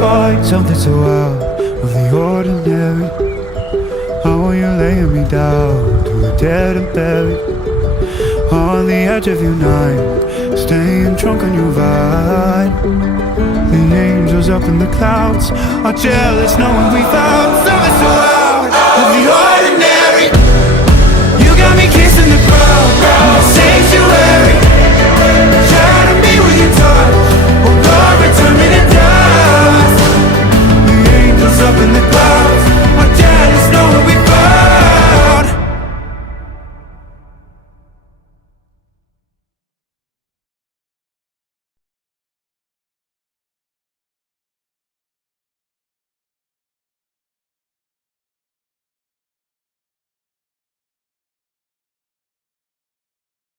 find something so out of the ordinary. How are you laying me down to a dead and buried on the edge of your night, staying drunk on your vine. The angels up in the clouds are jealous knowing we found something so